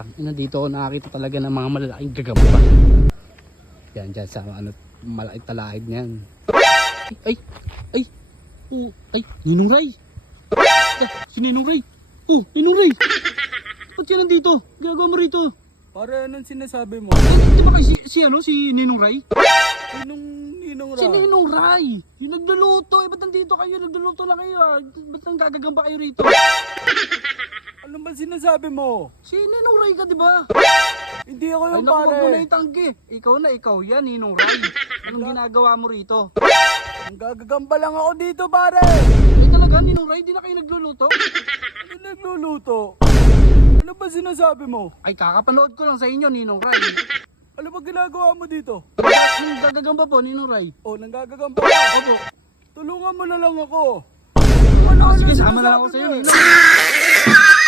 Tangina, dito ako nakakita talaga ng mga malalaking gagamba. Yan, dyan sa ano, malaking talahid niyan. Ay, ay, oh, ay, Ninong Ray. Si Ninong Ray. Oh, Ninong Ray. Ba't ka nandito? Ginagawa mo rito? Para anong sinasabi mo? Di ba kayo si Ninong Ray? Ninong Si Ray? Ninong Ray. Yung nagluluto. Ba't nandito kayo? Nagluluto lang kayo ah. Ba't nang gagagamba kayo rito? Ano ba sinasabi mo? Si Ninong Ray ka, di ba? Hindi ako Ay yung naku, wag mo pare. na itanggi. Ikaw na, ikaw yan, Ninong Ray. Anong ginagawa mo rito? Ang gagagamba lang ako dito pare. Ay talaga, Ninong Ray, di na kayo nagluluto? Ano nagluluto? Ano ba sinasabi mo? Ay kakapanood ko lang sa inyo, Ninong Ray. Ano ba ginagawa mo dito? Yung gagagamba po, Ninong Ray. Oh, nanggagagamba ka. Opo. Tulungan mo na lang ako. Sige, sama na lang ako sa iyo, Ninong.